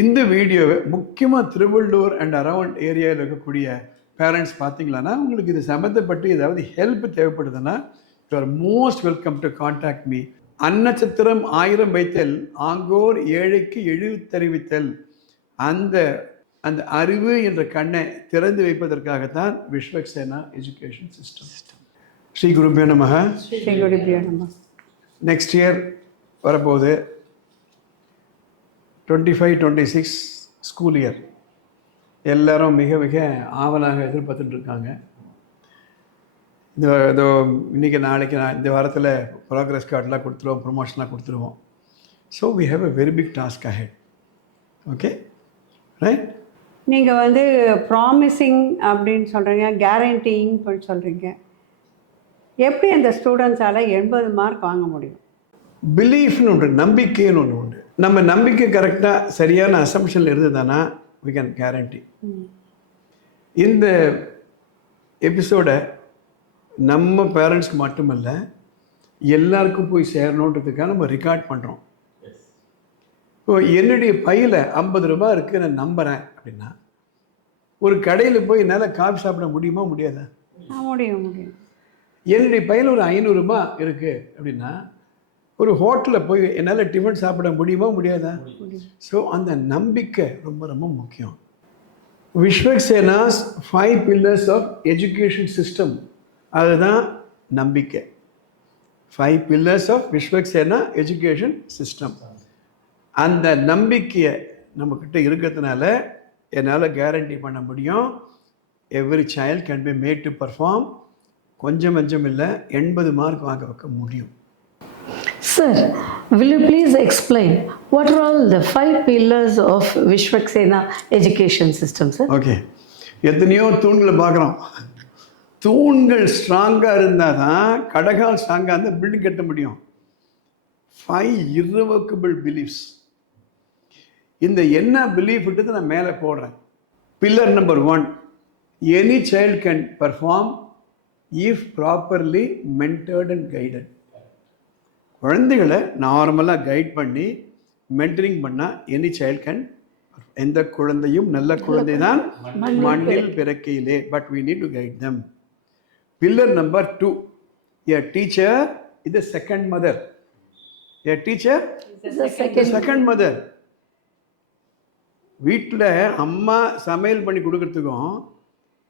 இந்த வீடியோவை முக்கியமாக திருவள்ளூர் அண்ட் அரவுண்ட் ஏரியாவில் இருக்கக்கூடிய பேரண்ட்ஸ் பார்த்தீங்களான்னா உங்களுக்கு இது சம்மந்தப்பட்டு ஏதாவது help தேவைப்படுதுன்னா you are most welcome to contact me Annachathiram ஆயிரம் வைத்தல் ஆங்கோர் ஏழைக்கு எழுத்தறிவித்தல். அந்த அந்த அறிவு என்ற கண்ணை திறந்து வைப்பதற்காகத்தான் விஸ்வக்சேனா எஜுகேஷன் சிஸ்டம் ஸ்ரீ குருபே நமக. ஸ்ரீ குருபியோ நம நெக்ஸ்ட் இயர் வரப்போகுது. Twenty five twenty six school year எல்லாரும் மிக மிக ஆவலாக எதிர்பார்த்துட்டு இருக்காங்க இந்த இதோ இன்றைக்கி நாளைக்கு நான் இந்த வாரத்தில் ப்ராக்ரஸ் கார்டெலாம் கொடுத்துருவோம் ப்ரொமோஷன்லாம் கொடுத்துருவோம். So we have a very big task ahead. Okay right நீங்கள் வந்து ப்ராமிசிங் அப்படின்னு சொல்கிறீங்க கேரண்டிங் சொல்கிறீங்க எப்படி அந்த ஸ்டூடெண்ட்ஸால் எண்பது மார்க் வாங்க முடியும்? பிலீஃப்னு ஒன்று நம்பிக்கைன்னு ஒன்று நம்ம நம்பிக்கை கரெக்டாக சரியான அசம்ஷன் இருந்ததுன்னா we can guarantee. இந்த எபிசோடை நம்ம பேரண்ட்ஸ்க்கு மட்டுமல்ல எல்லாருக்கும் போய் சேரணுன்றதுக்காக நம்ம ரெக்கார்ட் பண்ணுறோம் இப்போ என்னுடைய பையில் ஐம்பது ரூபாய் இருக்குது நான் நம்புகிறேன் அப்படின்னா ஒரு கடையில் போய் என்னால் காஃபி சாப்பிட முடியுமா முடியாதா? முடியும் முடியும். என்னுடைய பையில் ஒரு ஐநூறுரூபா இருக்குது அப்படின்னா ஒரு ஹோட்டலில் போய் என்னால் டிஃபன் சாப்பிட முடியுமா முடியாதா? ஸோ அந்த நம்பிக்கை ரொம்ப ரொம்ப முக்கியம். Vishwaksena's five pillars of education system அதுதான் நம்பிக்கை. Five pillars of Vishwaksena education system அந்த நம்பிக்கையை நம்மக்கிட்ட இருக்கிறதுனால என்னால் கேரண்டி பண்ண முடியும். Every child can be made to perform கொஞ்சம் கொஞ்சம் இல்லை எண்பது மார்க் வாங்க வைக்க முடியும். Sir, will you please explain what are all the five pillars of Vishwaksena education system, sir? Okay எத்தனையோ தூண்களை பார்க்குறோம். தூண்கள் ஸ்ட்ராங்காக இருந்தால் தான் கடகால் ஸ்ட்ராங்காக இருந்தால் பில்டிங் கட்ட முடியும். ஃபைவ் irrevocable பிலீஃப்ஸ் இந்த என்ன பிலீஃப்ன்றது நான் மேலே போடுறேன். Pillar number one any child can perform if properly mentored and guided குழந்தைகளை நார்மலாக கைட் பண்ணி மென்டரிங் பண்ணால் எனி சைல்ட் கேன் எந்த குழந்தையும் நல்ல குழந்தை. தான் மண்ணில் பிறக்கையிலே. But we need to guide them. Pillar number two a teacher இது second mother a teacher second mother வீட்டில் அம்மா சமையல் பண்ணி கொடுக்கறதுக்கும்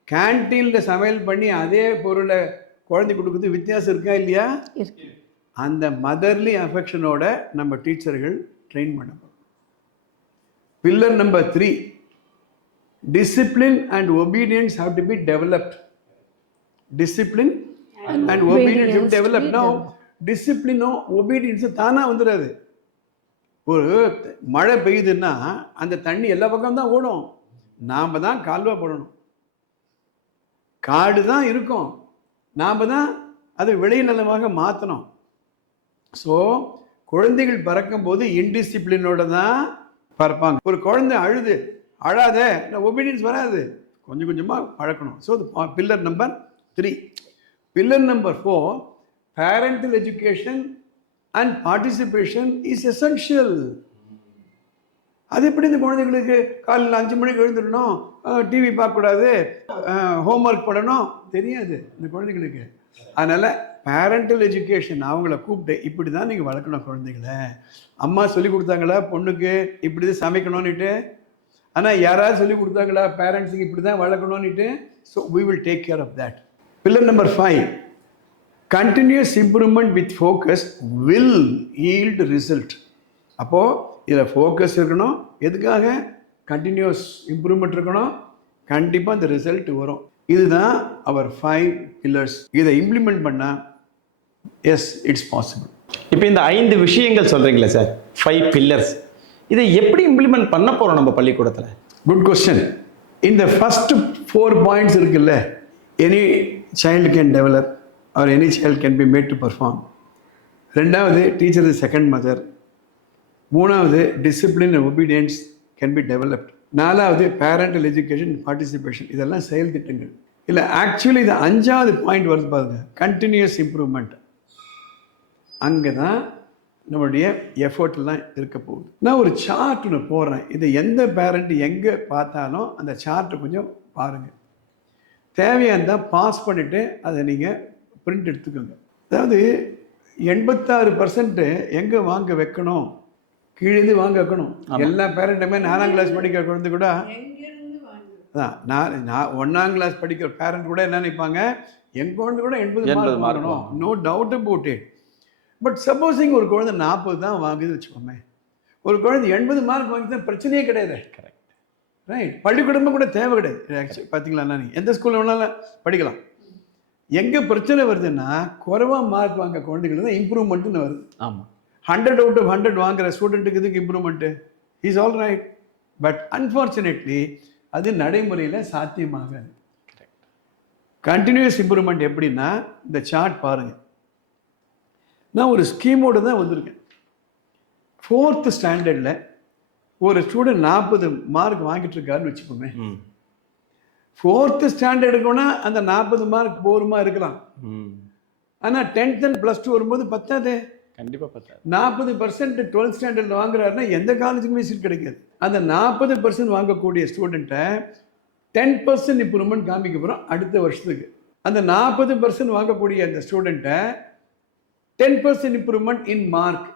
கேன்டீனில் சமையல் பண்ணி அதே பொருளை குழந்தை கொடுக்கறது வித்தியாசம் இருக்கா இல்லையா? இருக்கு. அந்த மதர்லி அஃபெக்ஷனோட நம்ம டீச்சர்கள் ட்ரெயின் பண்ணணும். Pillar number three discipline and obedience have to be developed discipline and obedience develop no டிசிப்ளினும் ஒபீடியன்ஸும் தானாக வந்துடாது ஒரு மழை பெய்யுதுன்னா அந்த தண்ணி எல்லா பக்கம் தான் ஓடும். நாம் தான் கால்வா போடணும். காடு தான் இருக்கும். நாம் தான் அதை விளைநிலமாக மாற்றணும் ஸோ குழந்தைகள் பறக்கும் போது இன்டிசிப்ளினோட தான் பறப்பாங்க. ஒரு குழந்தை அழுது அழாத ஒபீடியன்ஸ் வராது கொஞ்சம் கொஞ்சமாக பழக்கணும். So pillar number three pillar number four parental education and participation is essential அது எப்படி இந்த குழந்தைங்களுக்கு காலையில் அஞ்சு மணிக்கு எழுந்துடணும்? டிவி பார்க்கக்கூடாது. ஹோம்ஒர்க் பண்ணணும் தெரியாது இந்த குழந்தைங்களுக்கு அதனால் பேரண்டல் எஜுகேஷன் அவங்கள கூப்பிட்டு இப்படி தான் நீங்கள் வளர்க்கணும் குழந்தைங்கள அம்மா சொல்லி கொடுத்தாங்களா? பொண்ணுக்கு இப்படி தான் சமைக்கணும்னுட்டு? ஆனால் யாராவது சொல்லி கொடுத்தாங்களா? பேரண்ட்ஸுக்கு இப்படி தான் வளர்க்கணும்னுட்டு? So we will take care of that pillar number five continuous improvement with focus will yield result அப்போது இதில் ஃபோக்கஸ் இருக்கணும். எதுக்காக? கண்டினியூஸ் இம்ப்ரூவ்மெண்ட் இருக்கணும். கண்டிப்பாக அந்த ரிசல்ட் வரும். இதுதான் அவர் ஃபைவ் பில்லர்ஸ் இதை இம்ப்ளிமெண்ட் பண்ணால் எஸ் இட்ஸ் பாசிபிள் இப்போ இந்த ஐந்து விஷயங்கள் சொல்றீங்களே சார். ஃபைவ் பில்லர்ஸ் இதை எப்படி இம்ப்ளிமெண்ட் பண்ண போறோம் நம்ம பள்ளிக்கூடத்தில்? குட் கொஸ்டின் இந்த ஃபஸ்ட் ஃபோர் பாயிண்ட்ஸ் இருக்குல்ல any child can develop or any child can be made to perform ரெண்டாவது டீச்சர் இஸ் செகண்ட் மதர் மூணாவது discipline and obedience can be developed நாலாவது பேரண்டல் எஜுகேஷன் பார்ட்டிசிபேஷன் இதெல்லாம் செயல் திட்டங்கள் இல்லை ஆக்சுவலி இது அஞ்சாவது பாயிண்ட் வருது பாருங்க. கண்டினியூஸ் இம்ப்ரூவ்மெண்ட் அங்கே தான் நம்மளுடைய எஃபர்ட்லாம் இருக்க போகுது. நான் ஒரு சார்ட் ஒன்று போடுறேன். இதை எந்த பேரண்ட் எங்கே பார்த்தாலும் அந்த சார்ட்டை கொஞ்சம் பாருங்கள் தேவையாக இருந்தால் பாஸ் பண்ணிவிட்டு அதை நீங்கள் பிரிண்ட் எடுத்துக்கோங்க. அதாவது எண்பத்தாறு பர்சன்ட்டு எங்கே வாங்க வைக்கணும்? கீழேந்து வாங்க வைக்கணும். எல்லா பேரண்ட்டுமே நாலாம் கிளாஸ் படிக்கிற குழந்தை கூட அதான் நான் நான் ஒன்றாம் கிளாஸ் படிக்கிற பேரண்ட் கூட என்ன நினைப்பாங்க? என் குழந்தை கூட எண்பது 80 மார்க் வாங்கணும். No doubt about it but supposing ஒரு குழந்தை நாற்பது தான் வாங்குது வச்சுக்கோமே. ஒரு குழந்தை எண்பது மார்க் வாங்கினா பிரச்சனையே கிடையாது. கரெக்ட் ரைட் பள்ளிக்கூடமும் கூட தேவை கிடையாது. ஆக்சுவலி பார்த்தீங்களா நீங்கள் எந்த ஸ்கூலில் வேணாலும் படிக்கலாம். எங்கே பிரச்சனை வருதுன்னா குறைவாக மார்க் வாங்க குழந்தைகள் தான் இம்ப்ரூவ்மெண்ட்டுன்னு வருது. ஆமாம் ஹண்ட்ரட் அவுட் ஆஃப் ஹண்ட்ரட் வாங்குற ஸ்டூடெண்ட்டுக்கு இதுக்கு improvement is all right but unfortunately அது நடைமுறையில் சாத்தியமாகாது. கண்டினியூஸ் இம்ப்ரூவ்மெண்ட் எப்படின்னா இந்த சார்ட் பாருங்கள் நான் ஒரு ஸ்கீமோடு தான் வந்திருக்கேன். ஃபோர்த்து ஸ்டாண்டர்டில் ஒரு ஸ்டூடெண்ட் நாற்பது மார்க் வாங்கிட்டு இருக்காருன்னு வச்சுக்கோமே. ம். ஃபோர்த்து ஸ்டாண்டர்டுக்குனா அந்த நாற்பது மார்க் போருமா இருக்கலாம். ஆனால் டென்த் அண்ட் ப்ளஸ் டூ வரும்போது பத்தாதே. கண்டிப்பாக பத்தாது. நாற்பது பர்சன்ட் டுவெல்த் ஸ்டாண்டர்டில் வாங்குறாருன்னா எந்த காலேஜுக்குமே சீட் கிடைக்காது. அந்த நாற்பது பர்சன்ட் வாங்கக்கூடிய ஸ்டூடெண்ட்டை டென் பர்சன்ட் இம்ப்ரூவ்மெண்ட் காமிக்க போகிறோம் அடுத்த வருஷத்துக்கு. அந்த நாற்பது பர்சன்ட் வாங்கக்கூடிய அந்த ஸ்டூடெண்ட்டை ten percent improvement in mark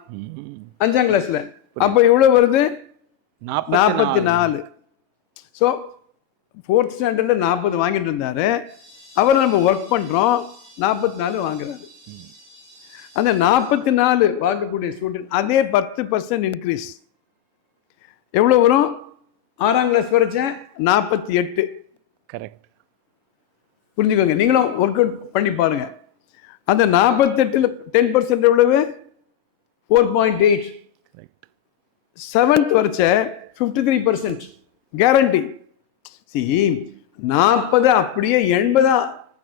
அஞ்சாம் கிளாஸில் அப்போ எவ்வளோ வருது? நாற்பத்தி நாலு. ஸோ ஃபோர்த் ஸ்டாண்டர்டில் நாற்பது வாங்கிட்டு இருந்தார். அவரை நம்ம ஒர்க் பண்ணுறோம் நாற்பத்தி நாலு வாங்குறாரு. அந்த நாற்பத்தி நாலு வாங்கக்கூடிய ஸ்டூடெண்ட் அதே பத்து பர்சன்ட் இன்க்ரீஸ் எவ்வளோ வரும்? ஆறாம் கிளாஸ் வரைச்சேன். நாற்பத்தி எட்டு. கரெக்ட் புரிஞ்சுக்கோங்க. நீங்களும் ஒர்க் அவுட் பண்ணி பாருங்க. அந்த நாற்பத்தெட்டில் டென் பர்சன்ட் எவ்வளவு? Four point eight correct seventh வரைச்ச fifty three percent guarantee சி நாற்பது அப்படியே எண்பதா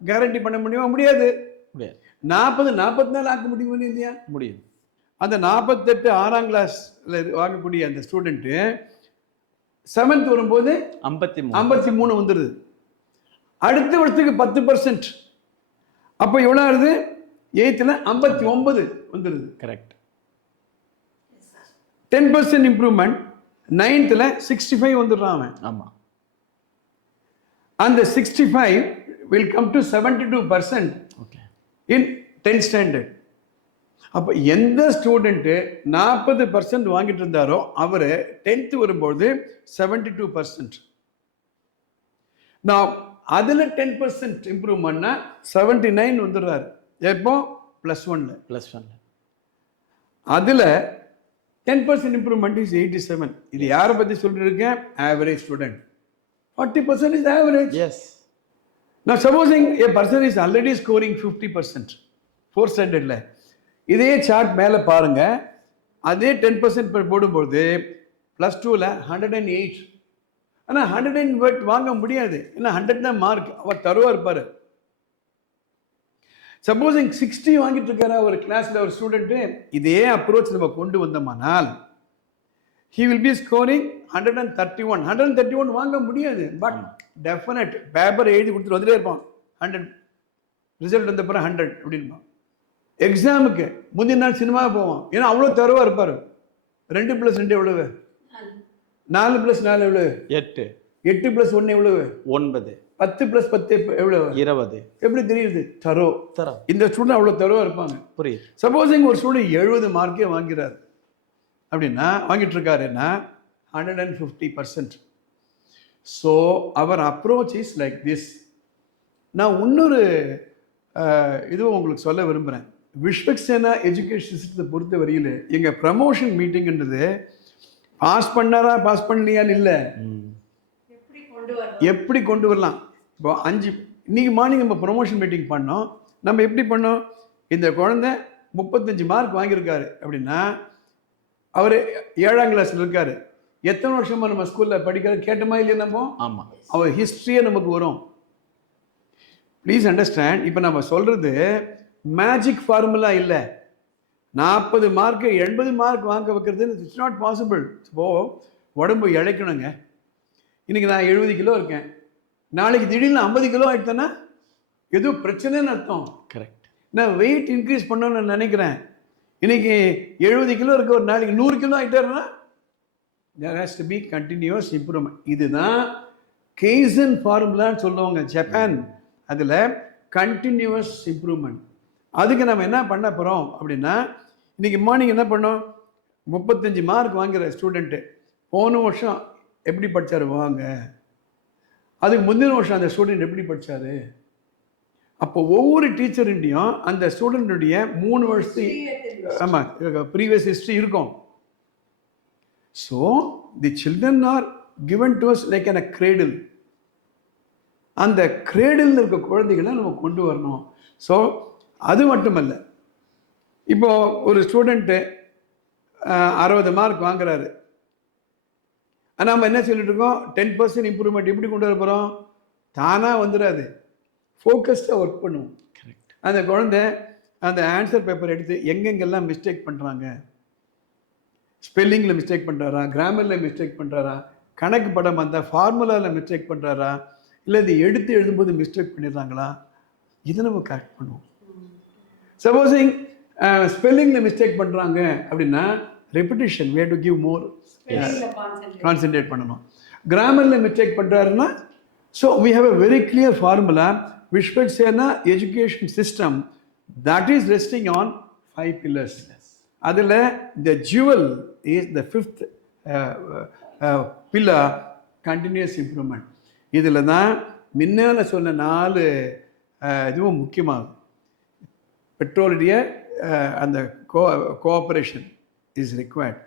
கேரண்டி பண்ண முடியுமா? முடியாது. முடியாது. நாற்பது நாற்பத்தி நாலு ஆக்க முடியுமா இல்லையா? முடியும் அந்த நாற்பத்தெட்டு ஆறாம் கிளாஸ்ல வாங்கக்கூடிய அந்த ஸ்டூடெண்ட்டு செவன்த் வரும்போது ஐம்பத்தி ஐம்பத்தி மூணு வந்துடுது அடுத்த வருஷத்துக்கு பத்து பர்சன்ட் அப்போ எவ்வளோ ஆகுது எயித்தில் ஐம்பத்தி ஒன்பது வந்துடுது கரெக்ட் டென் பர்சன்ட் இம்ப்ரூவ்மெண்ட் நைன்த்தில் சிக்ஸ்டி ஃபைவ் வந்துடுறான் அவன். ஆமாம் அந்த sixty five will come to seventy two percent okay in tenth standard அப்போ எந்த ஸ்டூடெண்ட்டு நாற்பது பர்சன்ட் வாங்கிட்டு இருந்தாரோ அவர் டென்த்து வரும்போது செவன்டி டூ பர்சன்ட் நான் அதில் டென் பர்சன்ட் இம்ப்ரூவ் பண்ணால் செவன்டி நைன் வந்துடுறாரு. எப்போ? ப்ளஸ் ஒன்னில் ப்ளஸ் ஒன்ல அதில் ten percent improvement is eighty seven இது யாரை பற்றி சொல்லியிருக்கேன் average student forty percent is average yes Now, supposing a person is already scoring 50%, fourth ஸ்டாண்டர்டில் இதே சார்ட் மேலே பாருங்க. அதே டென் பர்சன்ட் போடும்போது ப்ளஸ் டூவில் ஹண்ட்ரட் அண்ட் எயிட் ஆனால் ஹண்ட்ரட் அண்ட் எயிட் வாங்க முடியாது. ஏன்னா ஹண்ட்ரட் தான் மார்க் அவர் தருவா இருப்பார் சப்போஸிங் சிக்ஸ்டி வாங்கிட்டு இருக்காரு ஒரு கிளாஸில் ஒரு ஸ்டூடெண்ட்டு இதே அப்ரோச் நம்ம கொண்டு வந்தோமானால் he will be scoring hundred and thirty one hundred and thirty one வாங்க முடியாது. பட் டெஃபினட் பேப்பர் எழுதி கொடுத்துட்டு வந்துட்டே இருப்பான். ஹண்ட்ரட் ரிசல்ட் வந்த பிறகு ஹண்ட்ரட் அப்படின்பான். எக்ஸாமுக்கு முந்தின நாள் சினிமாவுக்கு போவான். ஏன்னா அவ்வளோ தருவா இருப்பார் ரெண்டு ப்ளஸ் ரெண்டு எவ்வளவு? நாலு ப்ளஸ் நாலு எவ்வளவு? எட்டு. எட்டு ப்ளஸ் ஒன்று எவ்வளவு? ஒன்பது. பத்து ப்ளஸ் பத்து எவ்வளவு? இருபது. எப்படி தெரியுது? தரோ. தரம் இந்த ஸ்டூடெண்ட் அவ்வளோ தருவா இருப்பாங்க. புரியுது. சப்போஸிங் ஒரு ஸ்டூடெண்ட் எழுபது மார்க்கே வாங்கிறார். அப்படின்னா வாங்கிட்டு இருக்காருன்னா hundred and fifty percent so our approach is like this நான் இன்னொரு இதுவும் உங்களுக்கு சொல்ல விரும்புகிறேன் விஸ்வக்சேனா எஜுகேஷன் சிஸ்டத்தை பொறுத்த வரையில் எங்கள் ப்ரமோஷன் மீட்டிங்ன்றது பாஸ் பண்ணாரா பாஸ் பண்ணலையான்னு இல்லை. எப்படி கொண்டு வரலாம்? இப்போ அஞ்சு இன்னைக்கு மார்னிங் நம்ம ப்ரொமோஷன் மீட்டிங் பண்ணோம். நம்ம எப்படி பண்ணோம்? இந்த குழந்தை முப்பத்தஞ்சு மார்க் வாங்கியிருக்காரு அப்படின்னா அவர் ஏழாம் கிளாஸில் இருக்காரு. எத்தனை வருஷமா நம்ம ஸ்கூலில் படிக்கிறது? கேட்டோமா இல்லையா நம்ம? ஆமாம் அவர் ஹிஸ்ட்ரியே நமக்கு வரும். ப்ளீஸ் அண்டர்ஸ்டாண்ட் இப்போ நம்ம சொல்கிறது மேஜிக் ஃபார்முலா இல்லை. நாற்பது மார்க்கு எண்பது மார்க் வாங்க வைக்கிறது இட்ஸ் நாட் பாசிபிள் ஸோ உடம்பு இழைக்கணுங்க. இன்னைக்கு நான் எழுபது கிலோ இருக்கேன். நாளைக்கு திடீர்னு ஐம்பது கிலோ ஆயிட்டேன்னா ஏதோ பிரச்சனைன்னு அர்த்தம். கரெக்ட் நான் வெயிட் இன்க்ரீஸ் பண்ணணும்னு நான் நினைக்கிறேன். இன்னைக்கு எழுபது கிலோ இருக்க ஒரு நாளைக்கு நூறு kilo ஆகிட்டாருன்னா there has to be continuous improvement இதுதான் கேசன் ஃபார்முலான்னு சொல்லுவாங்க ஜப்பான் அதில் கண்டினியூவஸ் இம்ப்ரூவ்மெண்ட் அதுக்கு நம்ம என்ன பண்ண போகிறோம் அப்படின்னா இன்னைக்கு மார்னிங் என்ன பண்ணோம்? முப்பத்தஞ்சு மார்க் வாங்குற ஸ்டூடெண்ட்டு போன வருஷம் எப்படி படிச்சாரு? வாங்க. அதுக்கு முந்தின வருஷம் அந்த ஸ்டூடெண்ட் எப்படி படிச்சாரு? அப்போ ஒவ்வொரு டீச்சர்கிட்டையும் அந்த ஸ்டூடெண்ட்டுடைய மூணு வருஷத்து ஆமாம் ப்ரீவியஸ் ஹிஸ்ட்ரி இருக்கும். So the children are given to like an a cradle. அந்த கிரேடில் இருக்க குழந்தைகளை நம்ம கொண்டு வரணும். ஸோ அது மட்டுமல்ல இப்போ ஒரு ஸ்டூடெண்ட்டு அறுபது மார்க் வாங்குறாரு. ஆனால் நம்ம என்ன சொல்லிட்டு இருக்கோம்? டென் பர்சன்ட் இம்ப்ரூவ்மெண்ட் எப்படி கொண்டு வர போகிறோம் தானாக வந்துடாது ஃபோக்கஸ்டாக ஒர்க் பண்ணுவோம். கரெக்ட் அந்த குழந்தை அந்த ஆன்சர் பேப்பர் எடுத்து எங்கெங்கெல்லாம் மிஸ்டேக் பண்ணுறாங்க ஸ்பெல்லிங்கில் மிஸ்டேக் பண்ணுறாரா கிராமரில் மிஸ்டேக் பண்ணுறாரா கணக்கு படம் அந்த ஃபார்முலாவில் மிஸ்டேக் பண்ணுறாரா இல்லை இது எடுத்து எழுதும்போது மிஸ்டேக் பண்ணிடுறாங்களா? இதை நம்ம கரெக்ட் பண்ணுவோம். சப்போஸிங் ஸ்பெல்லிங்கில் மிஸ்டேக் பண்ணுறாங்க அப்படின்னா repetition way to give more concentrate பண்ணணும். கிராமரில் மிஸ்டேக் பண்ணுறாருன்னா so we have a very clear formula Vishwaksena education system that is resting on five pillars அதில் the jewel is the fifth pillar continuous improvement இதில் தான் முன்னால் சொன்ன நாலு அஹ், இதுவும் முக்கியமாகும் பெற்றோருடைய அஹ், அந்த கோ கோஆப்ரேஷன் இஸ் required.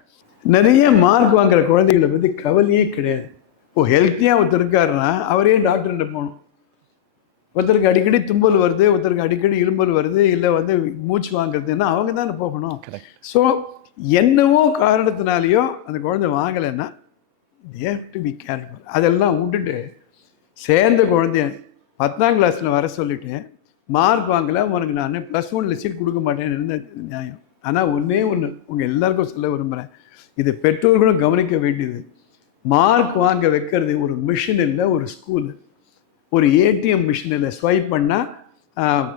நிறைய மார்க் வாங்குற குழந்தைகளை பற்றி கவலையே கிடையாது. இப்போ ஹெல்த்தியாக ஒருத்தர் இருக்காருன்னா அவரே டாக்டர்கிட்ட போகணும். ஒருத்தருக்கு அடிக்கடி தும்பல் வருது ஒருத்தருக்கு அடிக்கடி இரும்பல் வருது இல்லை வந்து மூச்சு வாங்குறதுன்னா அவங்க தானே போகணும். Correct. ஸோ என்னவோ காரணத்தினாலேயோ அந்த குழந்தை வாங்கலைன்னா தேவ் டு பி கேர்ஃபுல் அதெல்லாம் விட்டுட்டு சேர்ந்த குழந்தைய பத்தாம் கிளாஸில் வர சொல்லிட்டு மார்க் வாங்கலை உனக்கு நான் ப்ளஸ் ஒன்ல சீட் கொடுக்க மாட்டேன்னு இருந்த நியாயம். ஆனால் ஒன்றே ஒன்று உங்கள் எல்லாருக்கும் சொல்ல விரும்புகிறேன் இது பெற்றோர்களும் கவனிக்க வேண்டியது. மார்க் வாங்க வைக்கிறது ஒரு மிஷின் இல்லை ஒரு ஸ்கூலு ஒரு ஏடிஎம் மிஷின் இல்லை ஸ்வைப் பண்ணால்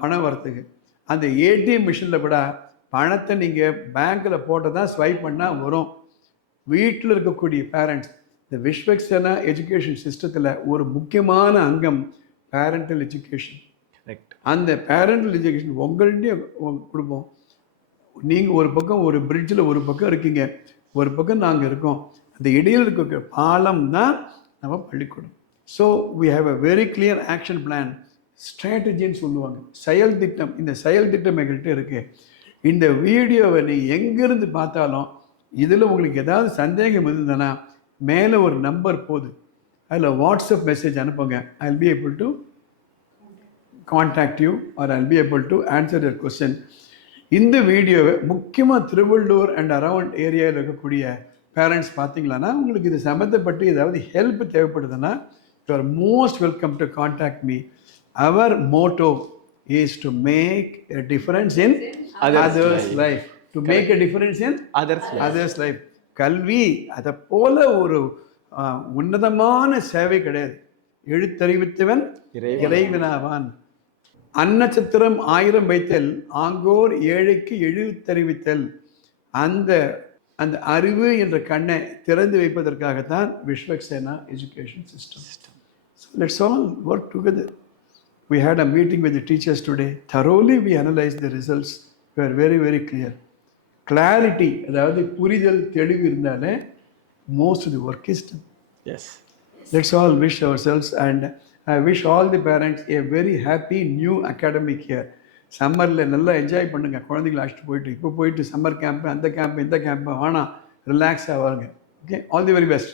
பணம் வரத்துக்கு. அந்த ஏடிஎம் மிஷினில் கூட பணத்தை நீங்கள் பேங்க்கில் போட்டு தான் ஸ்வைப் பண்ணால் வரும். வீட்டில் இருக்கக்கூடிய பேரண்ட்ஸ் இந்த விஸ்வக்சனா எஜுகேஷன் சிஸ்டத்தில் ஒரு முக்கியமான அங்கம் பேரண்டல் எஜுகேஷன் அந்த பேரண்டல் எஜுகேஷன் உங்கள்கிட்டயே கொடுப்போம் நீங்கள் ஒரு பக்கம் ஒரு பிரிட்ஜில் ஒரு பக்கம் இருக்கீங்க. ஒரு பக்கம் நாங்கள் இருக்கோம். அந்த இடையில் இருக்க பாலம் தான் நம்ம பள்ளிக்கூடம். So we have a very clear action plan ஸ்ட்ராட்டஜின்னு சொல்லுவாங்க. செயல் திட்டம். இந்த செயல் திட்டம் எங்கள்கிட்ட இருக்கு. இந்த வீடியோவை நீ எங்கேருந்து பார்த்தாலும் இதில் உங்களுக்கு ஏதாவது சந்தேகம் இருந்ததுன்னா மேலே ஒரு நம்பர் போகுது அதில் வாட்ஸ்அப் மெசேஜ் அனுப்புங்க. I be able to contact you or I'll be able to answer your question இந்த வீடியோவை முக்கியமாக திருவள்ளூர் அண்ட் அரவுண்ட் ஏரியாவில் இருக்கக்கூடிய பேரண்ட்ஸ் பார்த்தீங்களான்னா உங்களுக்கு இது சம்மந்தப்பட்டு ஏதாவது help தேவைப்படுதுன்னா you are most welcome to contact me our motto is to make a difference in others. Life to make a difference in others others life கல்வி அதை போல ஒரு உன்னதமான சேவை கிடையாது. எழுத்தறிவித்தவன் இறைவன். இறைவனாவான். அன்னச்சத்திரம் ஆயிரம் வைத்தல் ஆங்கோர் ஏழைக்கு எழுத்தறிவித்தல் அந்த அந்த அறிவு என்ற கண்ணை திறந்து வைப்பதற்காகத்தான் Vishwaksena education system So let's all work together. We had a meeting with the teachers today. Thoroughly we analyzed the results. We are very, very clear. Clarity, அதாவது புரிதல் தெளிவு இருந்தாலே most of the work is done. Yes Let's all wish ourselves I wish all the parents a very happy new academic year சம்மரில் நல்லா enjoy பண்ணுங்கள் குழந்தைங்களை அழைச்சிட்டு போயிட்டு இப்போ போயிட்டு சம்மர் கேம்ப் அந்த கேம்ப் இந்த கேம்ப் வேணாம் ரிலாக்ஸாக வாங்க okay all the very best